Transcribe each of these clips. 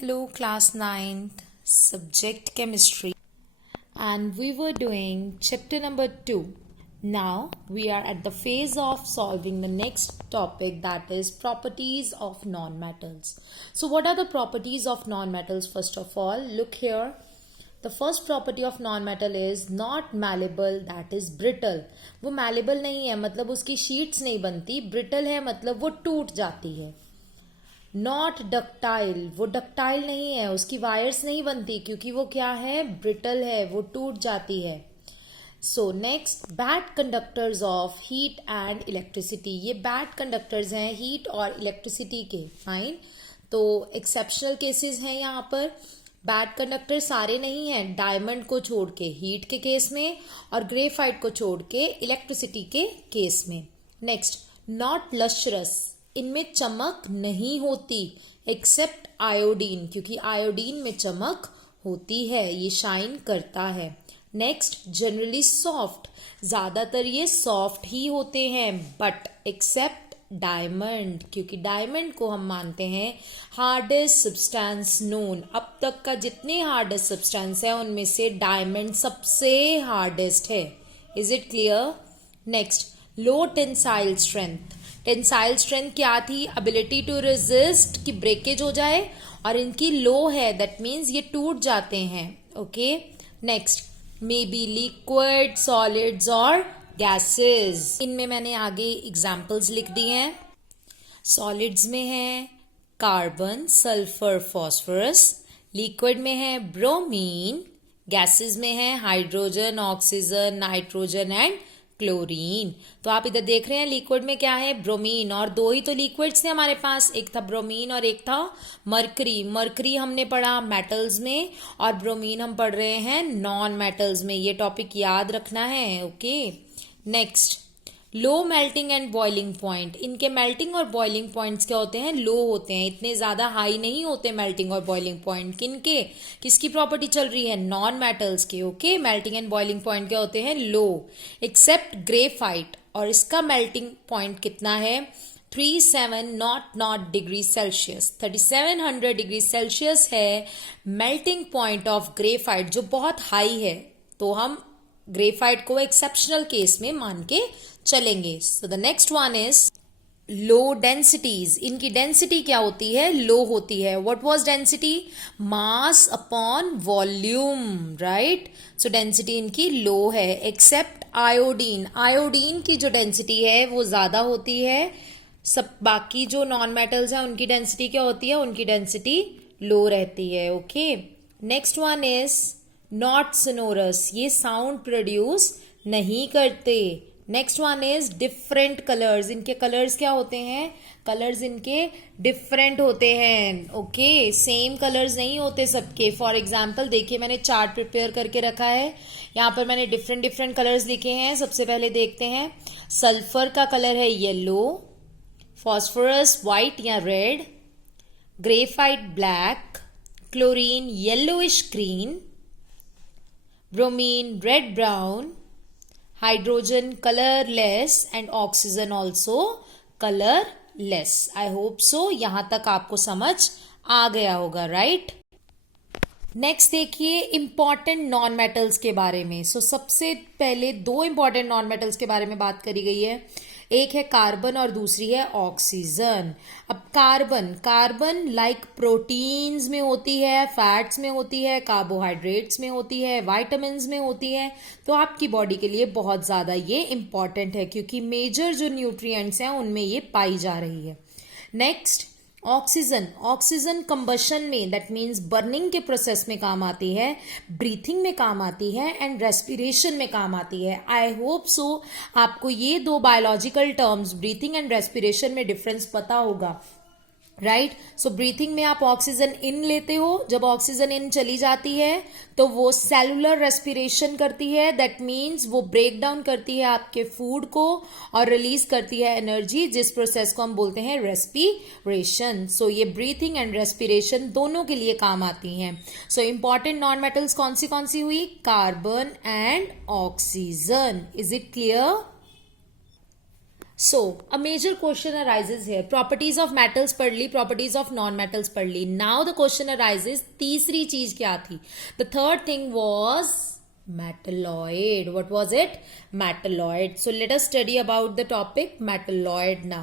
Hello, class 9th, subject chemistry, and we were doing chapter number 2. Now we are at the phase of solving the next topic, that is properties of nonmetals. So, what are the properties of nonmetals? First of all, look here. The first property of non-metal is not malleable, that is brittle. वो malleable नहीं है मतलब उसकी sheets नहीं बनती, brittle है मतलब वो टूट जाती है. नॉट डक्टाइल, वो डक्टाइल नहीं है, उसकी वायर्स नहीं बनती क्योंकि वो क्या है, ब्रिटल है, वो टूट जाती है. So next, bad conductors of heat and electricity. ये बैड कंडक्टर्स हैं हीट और इलेक्ट्रिसिटी के. फाइन. तो एक्सेप्शनल केसेस हैं यहाँ पर. बैड कंडक्टर सारे नहीं हैं, डायमंड को छोड़ के हीट के केस में और ग्रेफाइट को छोड़ के इलेक्ट्रिसिटी के केस में. नेक्स्ट, नॉट लश्रस, इनमें चमक नहीं होती एक्सेप्ट आयोडीन, क्योंकि आयोडीन में चमक होती है, ये शाइन करता है. नेक्स्ट, जनरली सॉफ्ट, ज्यादातर ये सॉफ्ट ही होते हैं बट एक्सेप्ट डायमंड, क्योंकि डायमंड को हम मानते हैं हार्डेस्ट सब्सटेंस नोन. अब तक का जितने हार्डेस्ट सब्सटेंस है उनमें से डायमंड सबसे हार्डेस्ट है. Is it clear? Next, low tensile strength. Tensile strength क्या थी? एबिलिटी टू रेजिस्ट, कि ब्रेकेज हो जाए, और इनकी लो है, दैट मीन्स ये टूट जाते हैं. Okay. Next, may be liquid, solids और गैसेस. इनमें मैंने आगे एग्जाम्पल्स लिख दिए हैं. सॉलिड्स में है कार्बन, सल्फर, फॉस्फोरस. लिक्विड में है ब्रोमीन. गैसेस में है hydrogen, oxygen, nitrogen and chlorine. तो आप इधर देख रहे हैं लिक्विड में क्या है, ब्रोमीन, और दो ही तो लिक्विड्स थे हमारे पास, एक था ब्रोमीन और एक था मरकरी. मरकरी हमने पढ़ा मेटल्स में और ब्रोमीन हम पढ़ रहे हैं नॉन मेटल्स में. ये टॉपिक याद रखना है. Okay. Next, low melting and boiling point. इनके मेल्टिंग और बॉइलिंग पॉइंट्स क्या होते हैं? लो होते हैं, इतने ज्यादा हाई नहीं होते मेल्टिंग और बॉइलिंग पॉइंट. किनके, किसकी प्रॉपर्टी चल रही है? नॉन मेटल्स के. Okay. Melting and boiling point क्या होते हैं? लो, एक्सेप्ट ग्रेफाइट, और इसका मेल्टिंग पॉइंट कितना है? 37 not degree Celsius. 3700 degree Celsius है मेल्टिंग पॉइंट ऑफ ग्रेफाइट, जो बहुत हाई है. तो हम ग्रेफाइट को एक्सेप्शनल केस में मान के चलेंगे. So the next one is low densities. इनकी डेंसिटी क्या होती है? लो होती है. What was density? Mass upon volume. Right. So density इनकी लो है एक्सेप्ट आयोडीन. आयोडीन की जो डेंसिटी है वो ज्यादा होती है. सब बाकी जो नॉन मेटल्स हैं उनकी डेंसिटी क्या होती है? उनकी डेंसिटी लो रहती है. Okay. Next one is not sonorous. ये साउंड प्रोड्यूस नहीं करते. Next one is different colours. इनके कलर्स क्या होते हैं? कलर्स इनके डिफरेंट होते हैं. ओके. सेम कलर्स नहीं होते सबके. फॉर एग्जाम्पल देखिए, मैंने चार्ट प्रिपेयर करके रखा है, यहाँ पर मैंने डिफरेंट डिफरेंट कलर्स लिखे हैं. सबसे पहले देखते हैं. सल्फर का कलर है येलो, फॉस्फोरस व्हाइट या red, graphite black, chlorine yellowish green, bromine red brown, hydrogen colorless and oxygen also colorless. I hope so. यहां तक आपको समझ आ गया होगा. राइट. नेक्स्ट देखिए इंपॉर्टेंट नॉन मेटल्स के बारे में. सबसे पहले दो इंपॉर्टेंट नॉन मेटल्स के बारे में बात करी गई है. एक है कार्बन और दूसरी है ऑक्सीजन. अब कार्बन लाइक प्रोटीन्स में होती है, फैट्स में होती है, कार्बोहाइड्रेट्स में होती है, वाइटामिन्स में होती है. तो आपकी बॉडी के लिए बहुत ज्यादा ये इंपॉर्टेंट है क्योंकि मेजर जो न्यूट्रिएंट्स हैं उनमें ये पाई जा रही है. नेक्स्ट, ऑक्सीजन कंबशन में, दैट मीन्स बर्निंग के प्रोसेस में काम आती है, ब्रीथिंग में काम आती है एंड रेस्पिरेशन में काम आती है. आई होप सो आपको ये दो biological terms breathing and respiration में डिफरेंस पता होगा. राइट. सो ब्रीथिंग में आप ऑक्सीजन इन लेते हो, जब ऑक्सीजन इन चली जाती है तो वो सेलुलर रेस्पिरेशन करती है, दैट मीन्स वो ब्रेक डाउन करती है आपके फूड को और रिलीज करती है एनर्जी, जिस प्रोसेस को हम बोलते हैं रेस्पिरेशन. सो ये ब्रीथिंग एंड रेस्पिरेशन दोनों के लिए काम आती हैं. सो इंपॉर्टेंट नॉन मेटल्स कौन सी हुई? Carbon and oxygen. Is it clear? So, a major question arises here. Properties of metals पढ़ ली, properties of non-metals पढ़ ली. Now the question arises, तीसरी चीज क्या थी? The third thing was metalloid. What was it? Metalloid. So let us study about the topic metalloid now.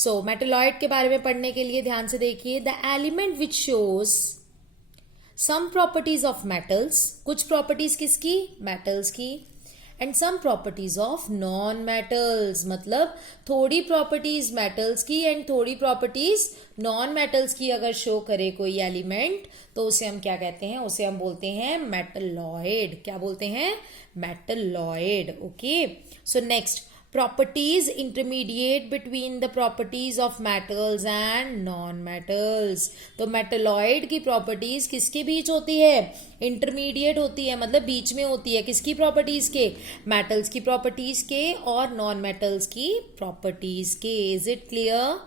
So metalloid के बारे में पढ़ने के लिए ध्यान से देखिए. The element which shows some properties of metals, कुछ properties किसकी? Metals की. And some properties of non metals, मतलब थोड़ी प्रॉपर्टीज मेटल्स की एंड थोड़ी प्रॉपर्टीज नॉन मेटल्स की अगर शो करे कोई एलिमेंट, तो उसे हम क्या कहते हैं? उसे हम बोलते हैं मेटलॉइड. क्या बोलते हैं? Metalloid. Okay. So next, properties intermediate between the properties of metals and non metals. तो metalloid की properties किसके बीच होती है? इंटरमीडिएट होती है, मतलब बीच में होती है. किसकी प्रॉपर्टीज के? मेटल्स की प्रॉपर्टीज के और नॉन मेटल्स की प्रॉपर्टीज के. Is it clear?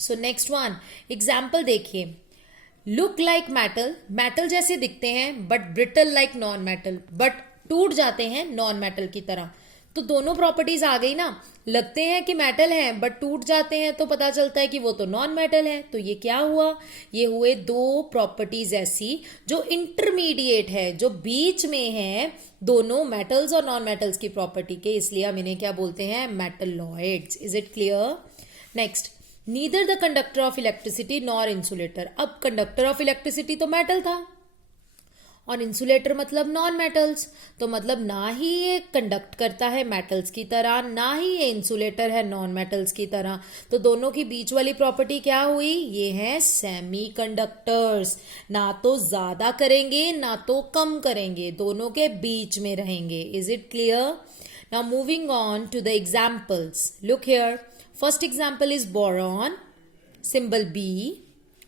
So next one example देखिए. लुक लाइक मेटल, मेटल जैसे दिखते हैं, but brittle like non metal, but टूट जाते हैं नॉन मेटल की तरह. तो दोनों प्रॉपर्टीज आ गई ना. लगते हैं कि मेटल हैं बट टूट जाते हैं, तो पता चलता है कि वो तो नॉन मेटल है. तो ये क्या हुआ? ये हुए दो प्रॉपर्टीज ऐसी जो इंटरमीडिएट है, जो बीच में है दोनों मेटल्स और नॉन मेटल्स की प्रॉपर्टी के. इसलिए हम इन्हें क्या बोलते हैं? Metalloids. Is it clear? Next, neither the conductor of electricity nor insulator. अब कंडक्टर ऑफ इलेक्ट्रिसिटी तो मेटल था और इंसुलेटर मतलब नॉन मेटल्स, तो मतलब ना ही ये कंडक्ट करता है मेटल्स की तरह, ना ही ये इंसुलेटर है नॉन मेटल्स की तरह. तो दोनों की बीच वाली प्रॉपर्टी क्या हुई? ये है सेमीकंडक्टर्स. ना तो ज्यादा करेंगे ना तो कम करेंगे, दोनों के बीच में रहेंगे. Is it clear? Now moving on to the examples. Look here. First example is boron, symbol B,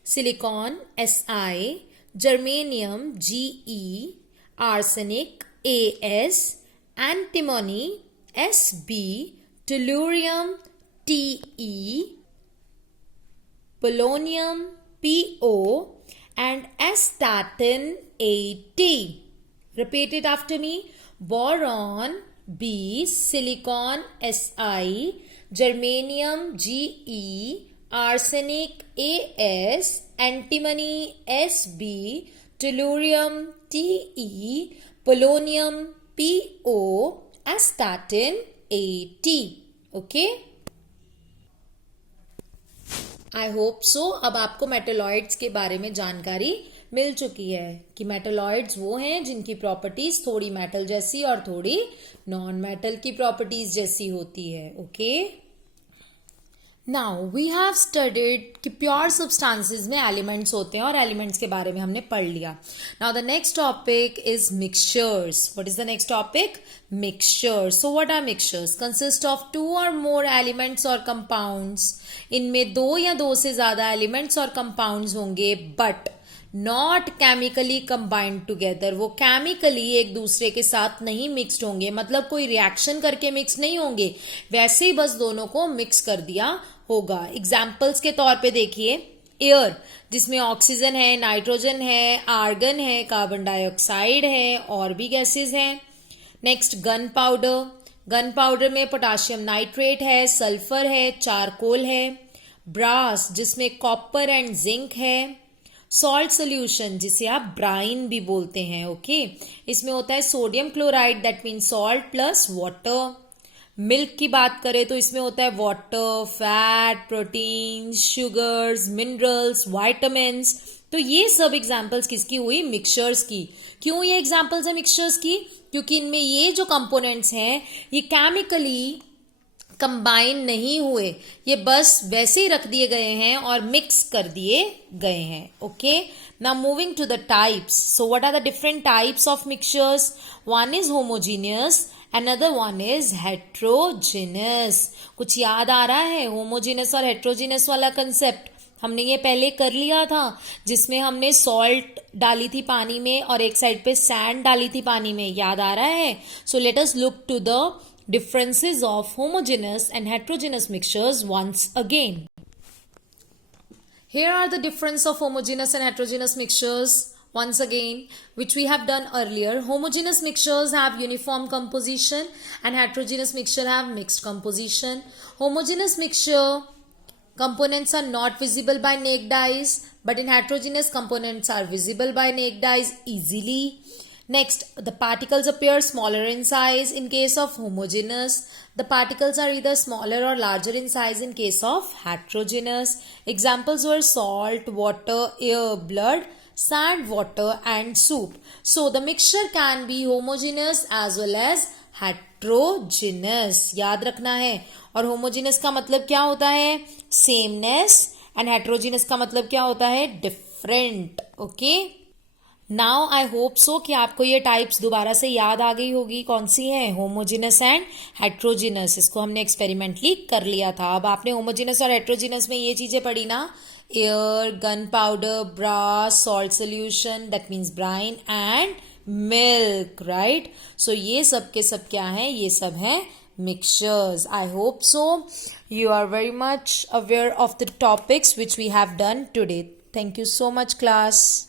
silicon Si, germanium Ge, arsenic As, antimony Sb, tellurium Te, polonium Po, and astatine At. Repeat it after me. Boron B, silicon Si, germanium Ge, arsenic As, antimony Sb, tellurium Te, polonium Po, astatine At. Okay? I hope so. अब आपको metalloids के बारे में जानकारी मिल चुकी है कि metalloids वो हैं जिनकी प्रॉपर्टीज थोड़ी मेटल जैसी और थोड़ी नॉन मेटल की प्रॉपर्टीज जैसी होती है. Okay. Now we have studied कि प्योर सब्सटेंसेस में एलिमेंट्स होते हैं और एलिमेंट्स के बारे में हमने पढ़ लिया. Now the next topic is mixtures. What is the next topic? Mixtures. So what are mixtures? Consist of two or more elements और कंपाउंड्स. इनमें दो या दो से ज्यादा एलिमेंट्स और कंपाउंड्स होंगे, but not chemically combined together. वो केमिकली एक दूसरे के साथ नहीं मिक्सड होंगे, मतलब कोई रिएक्शन करके मिक्स नहीं होंगे, वैसे ही बस दोनों को मिक्स कर दिया होगा. एग्जाम्पल्स के तौर पे देखिए. एयर, जिसमें ऑक्सीजन है, नाइट्रोजन है, आर्गन है, कार्बन डाइऑक्साइड है, और भी गैसेस हैं. Next, gun powder. Gun powder में पोटाशियम नाइट्रेट है, सल्फर है, चारकोल है. ब्रास, जिसमें कॉपर एंड जिंक है. सॉल्ट सोल्यूशन, जिसे आप ब्राइन भी बोलते हैं. ओके. इसमें होता है sodium chloride, that mean salt plus water. Milk की बात करें तो इसमें होता है water, fat, protein, sugars, minerals, vitamins. तो ये सब एग्जाम्पल्स किसकी हुई? मिक्सचर्स की. क्यों ये एग्जाम्पल्स है मिक्सचर्स की? क्योंकि इनमें ये जो कंपोनेंट्स हैं ये केमिकली कंबाइन नहीं हुए, ये बस वैसे ही रख दिए गए हैं और मिक्स कर दिए गए हैं. Okay. Now moving to the types. So what are the different types of mixtures? One is homogeneous, another one is heterogeneous. कुछ याद आ रहा है? होमोजीनियस और हेट्रोजीनियस वाला कंसेप्ट हमने ये पहले कर लिया था, जिसमें हमने सॉल्ट डाली थी पानी में और एक साइड पे सैंड डाली थी पानी में. याद आ रहा है? So let us look to the differences of homogeneous and heterogeneous mixtures once again. Here are the difference of homogeneous and heterogeneous mixtures. once again, which we have done earlier. Homogeneous mixtures have uniform composition and heterogeneous mixture have mixed composition. Homogeneous mixture components are not visible by naked eyes, but in heterogeneous components are visible by naked eyes easily. Next, the particles appear smaller in size in case of homogeneous. The particles are either smaller or larger in size in case of heterogeneous. Examples were salt, water, air, blood, sand, water and soup. So the mixture can be homogeneous as well as heterogeneous. याद रखना है. और homogeneous का मतलब क्या होता है? Sameness. And heterogeneous का मतलब क्या होता है? Different. Okay? Now I hope so कि आपको ये टाइप्स दोबारा से याद आ गई होगी. कौन सी है? Homogeneous and heterogeneous. इसको हमने एक्सपेरिमेंटली कर लिया था. अब आपने होमोजिनस और हेट्रोजिनस में ये चीजें पढ़ी ना, air, gun powder, brass, salt solution, that means brine and milk, right. So ये सब के सब क्या है? ये सब है mixtures. I hope so you are very much aware of the topics which we have done today. Thank you so much, class.